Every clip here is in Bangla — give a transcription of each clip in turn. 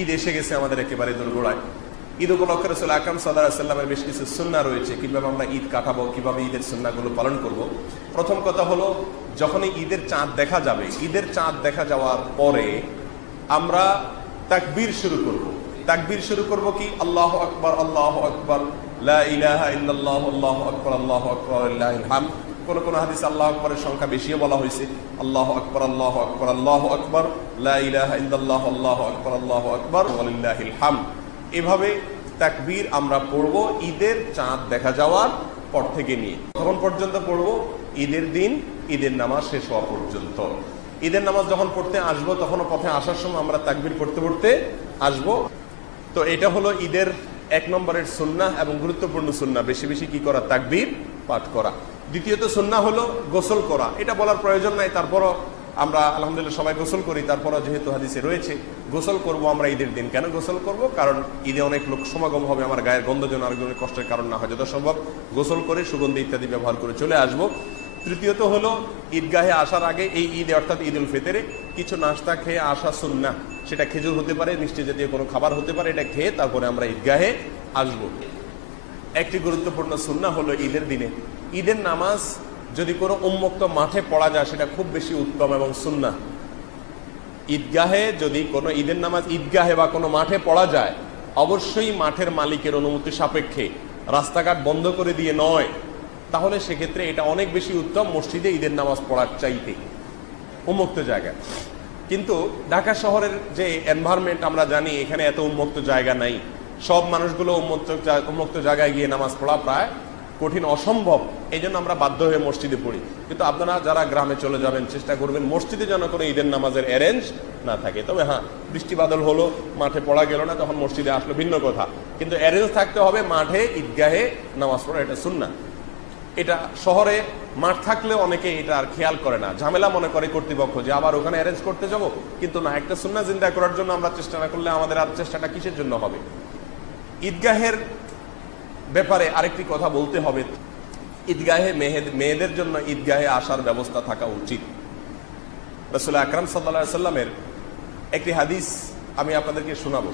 ঈদ এসে গেছে আমাদের একেবারে দোরগোড়ায়। ঈদ উপলক্ষে রাসূল আকরাম সাল্লাল্লাহু আলাইহি ওয়াসাল্লামের বেশ কিছু সুন্নাহ রয়েছে, কিভাবে আমরা ঈদ কাটাবো, কিভাবে ঈদের সুন্নাহগুলো পালন করব। প্রথম কথা হলো, যখনই ঈদের চাঁদ দেখা যাবে, ঈদের চাঁদ দেখা যাওয়ার পরে আমরা তাকবীর শুরু করব। তাকবীর শুরু করব কি, আল্লাহু আকবার, আল্লাহু আকবার, লা ইলাহা ইল্লাল্লাহ, আল্লাহু আকবার, আল্লাহু আকবার, লিল্লাহিল হামদ। কোন কোন হাদিসে আল্লাহু আকবারের সংখ্যা বেশিও বলা হয়েছে, আল্লাহু আকবার, আল্লাহু আকবার, আল্লাহু আকবার, লা ইলাহা ইল্লাল্লাহ, আল্লাহু আকবার, আল্লাহু আকবার, লিল্লাহিল হামদ। এভাবে তাকবীর আমরা পড়ব ঈদের চাঁদ দেখা যাওয়ার পর থেকে নিয়ে, তখন পর্যন্ত পড়ব ঈদের দিন ঈদের নামাজ শেষ হওয়া পর্যন্ত। ঈদের নামাজ যখন পড়তে আসবো, তখনও পথে আসার সময় আমরা তাকবীর পড়তে পড়তে আসবো। তো এটা হলো ঈদের 1 নম্বরের সুন্নাহ এবং গুরুত্বপূর্ণ সুন্নাহ, বেশি বেশি কি করা, তাকবীর পাঠ করা। দ্বিতীয়ত সুন্নাহ হলো গোসল করা। এটা বলার প্রয়োজন নাই, তারপরও আমরা আলহামদুলিল্লাহ সবাই গোসল করি, তারপরও যেহেতু হাদিসে রয়েছে গোসল করব আমরা ঈদের দিন। কেন গোসল করব? কারণ ঈদে অনেক লোক সমাগম হবে, আমার গায়ের গন্ধ যেন আরেকজনের কষ্টের কারণ না হয়, যত সম্ভব গোসল করে সুগন্ধি ইত্যাদি ব্যবহার করে চলে আসব। তৃতীয়ত হলো ঈদগাহে আসার আগে, এই ঈদে অর্থাৎ ঈদ উল ফিতরে কিছু নাস্তা খেয়ে আসা সুন্নাহ। সেটা খেজুর হতে পারে, মিষ্টি জাতীয় কোনো খাবার হতে পারে, এটা খেয়ে তারপরে আমরা ঈদগাহে আসব। একটি গুরুত্বপূর্ণ সুন্নাহ হলো ঈদের দিনে ঈদের নামাজ যদি কোনো উন্মুক্ত মাঠে পড়া যায়, সেটা খুব বেশি উত্তম এবং সুন্নাহ। ঈদগাহে যদি কোনো ঈদের নামাজ ঈদগাহে বা কোনো মাঠে পড়া যায়, অবশ্যই মাঠের মালিকের অনুমতি সাপেক্ষে, রাস্তাঘাট বন্ধ করে দিয়ে নয়, তাহলে সেক্ষেত্রে এটা অনেক বেশি উত্তম মসজিদে ঈদের নামাজ পড়ার চাইতে উন্মুক্ত জায়গায়। কিন্তু ঢাকা শহরের যে এনভায়রনমেন্ট আমরা জানি, এখানে এত উন্মুক্ত জায়গা নাই। সব মানুষগুলো উন্মুক্ত জায়গায় গিয়ে নামাজ পড়া প্রায় কঠিন, অসম্ভব। এই জন্য আমরা বাধ্য হয়ে মসজিদে পড়ি। কিন্তু আপনারা যারা গ্রামে চলে যাবেন, চেষ্টা করবেন মসজিদে যেন কোনো ঈদের নামাজের অ্যারেঞ্জ না থাকে। তবে হ্যাঁ, বৃষ্টি বাদল হলো, মাঠে পড়া গেল না, তখন মসজিদে আসলো, ভিন্ন কথা। কিন্তু অ্যারেঞ্জ থাকতে হবে মাঠে, ঈদগাহে নামাজ পড়া, এটা সুন্নাহ। এটা শহরে মাঠ থাকলেও অনেকে এটা আর খেয়াল করে না, ঝামেলা মনে করে কর্তৃপক্ষ যে আবার ওখানে অ্যারেঞ্জ করতে যাবো। কিন্তু না, একটা সুন্নাহ জিন্দা করার জন্য আমরা চেষ্টা না করলে আমাদের আর চেষ্টাটা কিসের জন্য হবে? ঈদগাহের ব্যাপারে আরেকটি কথা বলতে হবে, ঈদগাহে মেয়েদের জন্য ঈদগাহে আসার ব্যবস্থা থাকা উচিত। রাসূল আকরাম সাল্লাল্লাহু আলাইহি সাল্লামের একটি হাদিস আমি আপনাদেরকে শোনাবো।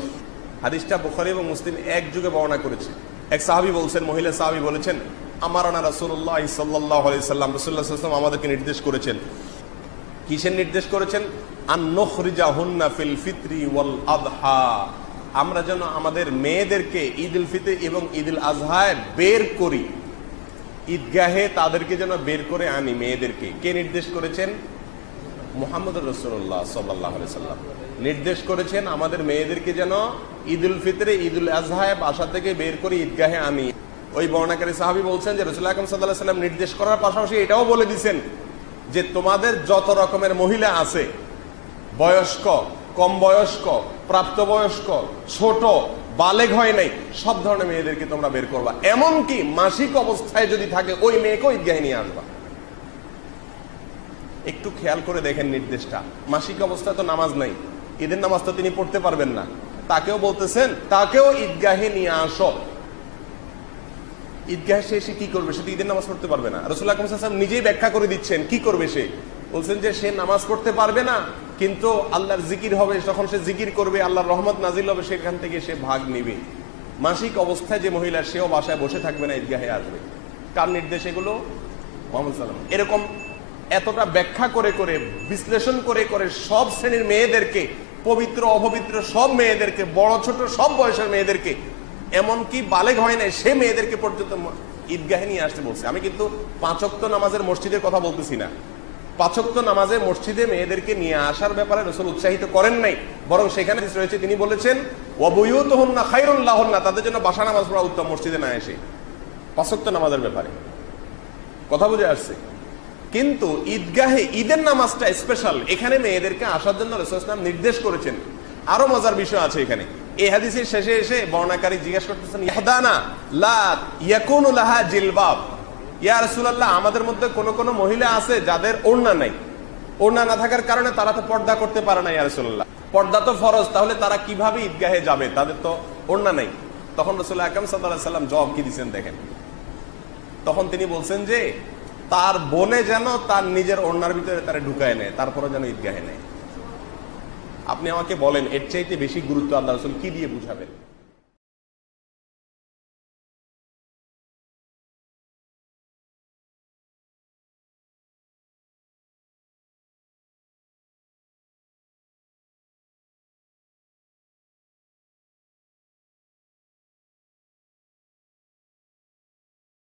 হাদিসটা বুখারী এবং মুসলিম এক যুগে বর্ণনা করেছে। এক সাহাবী বলছেন, মহিলা সাহাবী বলেছেন, আমারানা রাসূলুল্লাহ সাল্লাল্লাহু আলাইহি সাল্লাম, রাসূলুল্লাহ সাল্লাল্লাহু আলাইহি ওয়াসাল্লাম আমাদেরকে নির্দেশ করেছেন। কিসের নির্দেশ করেছেন? আন নুখরিজাহুন্না ফিল ফিতরি ওয়াল আযহা, আমরা যেন আমাদের মেয়েদেরকে ঈদ উল ফিতর এবং ঈদ উল আযহায় বের করি, ঈদগাহে তাদেরকে যেন বের করে আনি মেয়েদেরকে। কে নির্দেশ করেছেন? মুহাম্মদুর রাসূলুল্লাহ সাল্লাল্লাহু আলাইহি সাল্লাম নির্দেশ করেছেন আমাদের মেয়েদেরকে যেন ঈদ উল ফিতরে ঈদ উল আযহায় বাসা থেকে বের করে ঈদগাহে আনি। ওই বর্ণনাকারী সাহাবী বলছেন যে রাসূল আকরাম সাল্লাল্লাহু আলাইহি সাল্লাম নির্দেশ করার পাশাপাশি এটাও বলে দিয়েছেন যে তোমাদের যত রকমের মহিলা আছে, বয়স্ক, কম বয়স্ক, প্রাপ্তবয়স্ক, ছোট, বালেগ হয় নাই, সব ধরনের মেয়েদেরকে তোমরা বের করবা। এমনকি মাসিক অবস্থায় যদি থাকে, ওই মেয়েকেও ঈদগাহে নিয়ে আসবা। একটু খেয়াল করে দেখেন নির্দেশটা। মাসিক অবস্থায় তো নামাজ নাই, ঈদের নামাজ তো তিনি পড়তে পারবেন না, তাকেও বলতেছেন তাকেও ঈদগাহে নিয়ে আসো। ঈদগাহে সে কি করবে? সে তো ঈদের নামাজ পড়তে পারবে না। রাসূল আকরাম সাল্লাল্লাহু আলাইহি ওয়াসাল্লাম নিজেই ব্যাখ্যা করে দিচ্ছেন কি করবে সে। বলছেন যে সে নামাজ পড়তে পারবে না, কিন্তু আল্লাহর জিকির হবে, তখন সে জিকির করবে, আল্লাহর রহমত নাজিল হবে, সেখান থেকে সে ভাগ নিবে। মাসিক অবস্থায় যে মহিলা, সেও বাসায় বসে থাকবে না, ঈদগাহে আসবে। কার নির্দেশ এগুলো? মুহাম্মদ সাল্লাল্লাহু আলাইহি ওয়াসাল্লাম। এরকম এতটা ব্যাখ্যা করে করে, বিশ্লেষণ করে করে সব শ্রেণীর মেয়েদেরকে, পবিত্র অপবিত্র সব মেয়েদেরকে, বড় ছোট সব বয়সের মেয়েদেরকে, এমনকি বালেগ হয় নাই সে মেয়েদেরকে পর্যন্ত ঈদগাহে নিয়ে আসতে বলছে। আমি কিন্তু 5 ওয়াক্ত নামাজের মসজিদের কথা বলতেছি না। 5 ওয়াক্ত নামাজে মসজিদে মেয়েদেরকে নিয়ে আসার ব্যাপারে রাসূল উৎসাহিত করেন নাই, বরং সেখানে রয়েছে তিনি বলেছেন ওয়া বুয়ুতুহুন্না খায়রুল লাহুন্না, তাদের জন্য বাসা নামাজ পড়া উত্তম, মসজিদে না এসে। 5 ওয়াক্ত নামাজের ব্যাপারে কথা বুঝে আসছে। কিন্তু ঈদগাহে ঈদের নামাজটা স্পেশাল, এখানে মেয়েদেরকে আসার জন্য রাসূল সাল্লাল্লাহু আলাইহি ওয়াসাল্লাম নির্দেশ করেছেন। আরো মজার বিষয় আছে এখানে। এই হাদিসের শেষে এসে বর্ণনাকারী জিজ্ঞেস করতেছেন, ইহদানা লা ইয়াকুনু লাহা জিলবাব, ইয়া রাসূলুল্লাহ, আমাদের মধ্যে কোন কোন মহিলা আছে যাদের ওড়না নাই, ওড়না না থাকার কারণে তারা তো পর্দা করতে পারে না, ইয়া রাসূলুল্লাহ, পর্দা তো ফরজ, তাহলে তারা কিভাবে ঈদগাহে যাবে, তাদের তো ওড়না নাই। তখন রাসূল আকরাম সাল্লাল্লাহু আলাইহি ওয়াসাল্লাম জবাব কি দিয়েছেন দেখেন। তখন তিনি বলছেন যে তার বোনে যেন তার নিজের ওড়নার ভিতরে তারা ঢুকায় নেয়, তারপরে যেন ঈদগাহে নেয়। আপনি আমাকে বলেন এর চাইতে বেশি গুরুত্ব আল্লাহ রাসূল কি দিয়ে বুঝাবেন?